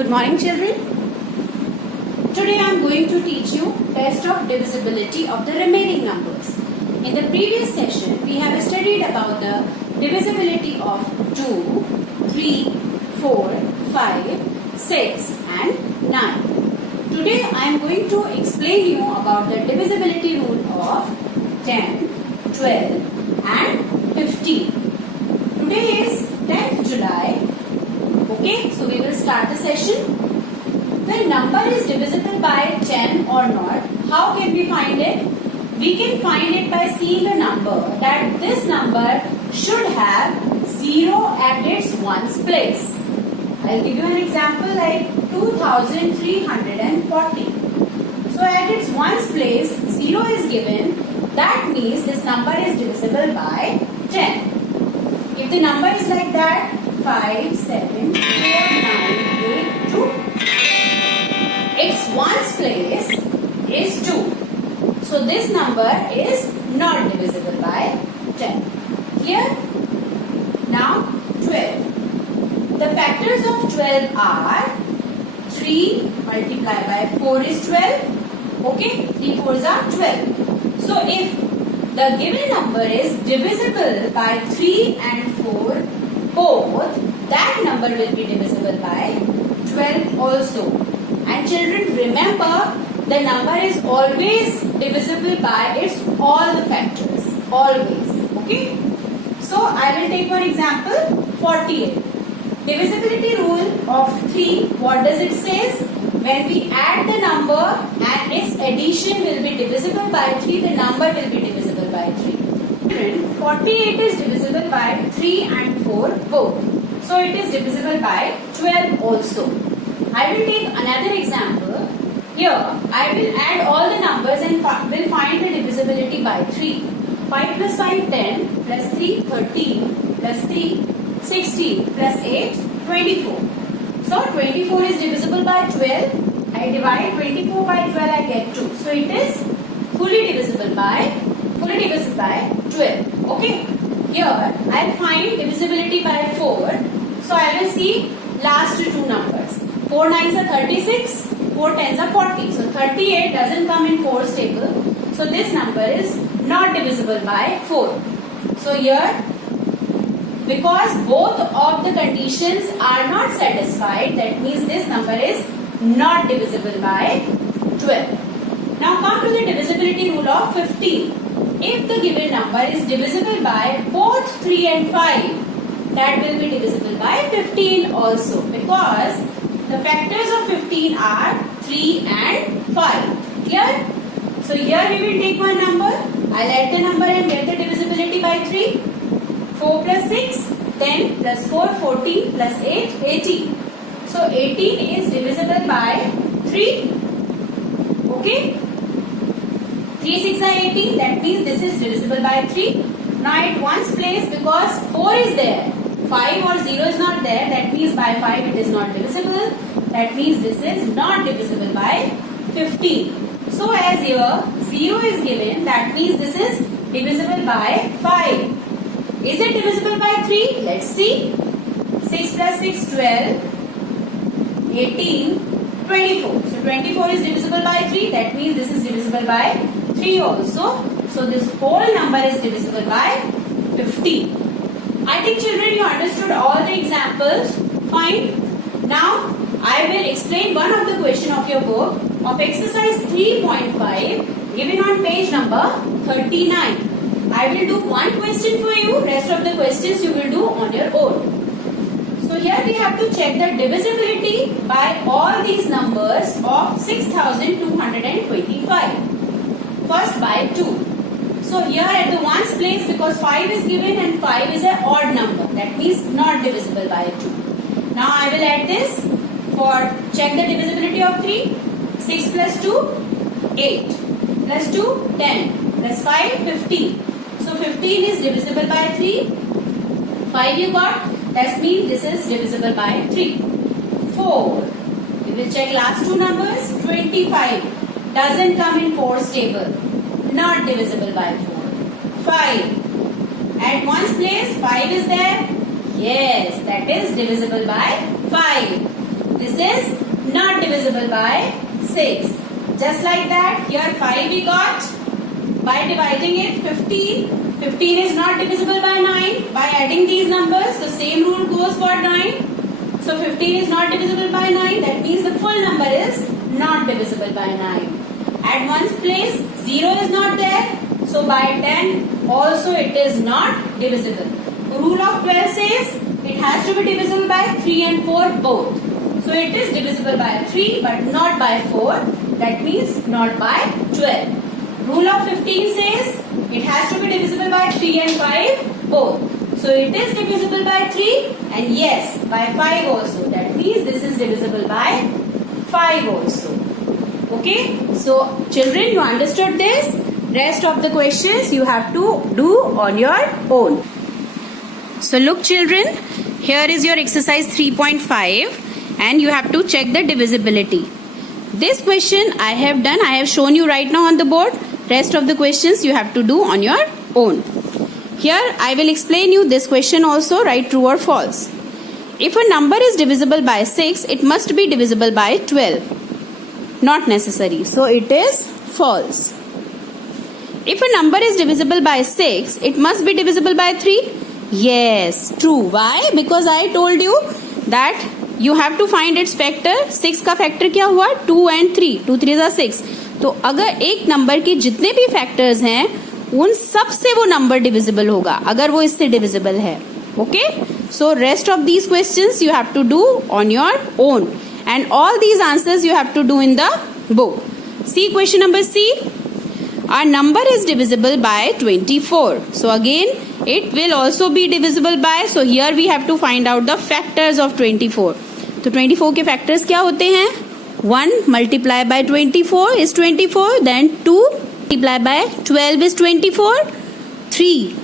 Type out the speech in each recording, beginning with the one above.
Good morning, children. Today I am going to teach you test of divisibility of the remaining numbers. In the previous session, we have studied about the divisibility of 2, 3, 4, 5, 6 and 9. Today I am going to explain you about the divisibility rule of 10, 12 and 15. Today is 10th July. Okay, so we will start the session. The number is divisible by 10 or not. How can we find it? We can find it by seeing a number that this number should have 0 at its ones place. I'll give you an example like 2340. So at its ones place 0 is given. That means this number is divisible by 10. If the number is like that 5, 7, 4, 9, 8, 2. Its ones place is 2. So this number is not divisible by 10. Clear? Now 12. The factors of 12 are 3 multiplied by 4 is 12. Okay? 3 4s are 12. So if the given number is divisible by 3 and 4 both, that number will be divisible by 12 also. And children, remember, the number is always divisible by its all the factors. Always. Okay? So I will take one example, 48. Divisibility rule of 3, what does it say? When we add the number and its addition will be divisible by 3, the number will be divisible by 3. 48 is divisible by 3 and 4 both. So it is divisible by 12 also. I will take another example. Here I will add all the numbers and will find the divisibility by 3. 5 plus 5 10 plus 3 13 plus 3 16 plus 8 24. So 24 is divisible by 12. I divide 24 by 12, I get 2. So it is fully divisible by 12. Okay. Here I will find divisibility by 4. So I will see last two numbers. 4 9s are 36, 4 10s are 40. So 38 doesn't come in 4's table. So this number is not divisible by 4. So here, because both of the conditions are not satisfied, that means this number is not divisible by 12. Now come to the divisibility rule of 15. If the given number is divisible by both 3 and 5, that will be divisible by 15 also, because the factors of 15 are 3 and 5. Clear? So here we will take one number. I'll add the number and get the divisibility by 3. 4 plus 6, 10 plus 4, 14 plus 8, 18. So 18 is divisible by 3. Okay? 3 6 are 18. That means this is divisible by 3. Now at ones place, because 4 is there, 5 or 0 is not there, that means by 5 it is not divisible. That means this is not divisible by 15. So as here 0 is given, that means this is divisible by 5. Is it divisible by 3? Let's see. 6 plus 6, 12, 18, 24. So 24 is divisible by 3. That means this is divisible by 3 also. So this whole number is divisible by 15. I think children, you understood all the examples. Fine. Now I will explain one of the question of your book of exercise 3.5 given on page number 39. I will do one question for you. Rest of the questions you will do on your own. So here we have to check the divisibility by all these numbers of 6225. First by 2. So here at the ones place, because 5 is given and 5 is an odd number, that means not divisible by 2. Now I will add this for check the divisibility of 3. 6 plus 2, 8 plus 2, 10 plus 5, 15. So 15 is divisible by 3. 5 you got, that means this is divisible by 3. 4. We will check last two numbers. 25 doesn't come in 4's table. Not divisible by 4. 5. At ones place, 5 is there. Yes, that is divisible by 5. This is divisible by 6. Just like that, here 5 we got by dividing it 15. 15 is not divisible by 9. By adding these numbers, the same rule goes for 9. So 15 is not divisible by 9. That means the full number is not divisible by 9. At one's place, 0 is not there. So by 10 also it is not divisible. Rule of 12 says it has to be divisible by 3 and 4 both. So it is divisible by 3 but not by 4. That means not by 12. Rule of 15 says it has to be divisible by 3 and 5 both. So it is divisible by 3 and yes, by 5 also. That means this is divisible by 5 also. Okay. So children, you understood this? Rest of the questions you have to do on your own. So look children, here is your exercise 3.5 and you have to check the divisibility. This question I have done, I have shown you right now on the board. Rest of the questions you have to do on your own. Here I will explain you this question also, write true or false. If a number is divisible by 6, it must be divisible by 12. Not necessary. So it is false. If a number is divisible by 6, it must be divisible by 3. Yes, true. Why? Because I told you that you have to find its factor. 6 का factor क्या हुआ? 2 and 3. 2 3 are 6. तो अगर एक number के जितने भी factors हैं उन सब से वो नंबर डिविजिबल होगा अगर वो इससे डिविजिबल है. Okay, so rest of these questions you have to do on your own and all these answers you have to do in the book. See question number C. Our number is divisible by 24. So again, it will also be divisible by. So here we have to find out the factors of 24. तो 24 के factors क्या होते हैं? 1 multiplied by 24 is 24. Then 2 multiplied by 12 is 24. 3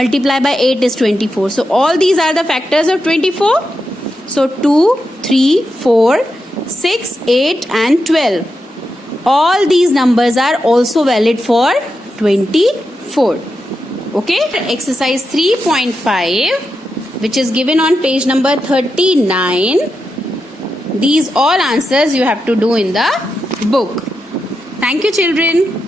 multiplied by 8 is 24. So all these are the factors of 24. So 2, 3, 4, 6, 8 and 12. All these numbers are also valid for 24. Okay. Exercise 3.5 which is given on page number 39. These all answers you have to do in the book. Thank you children.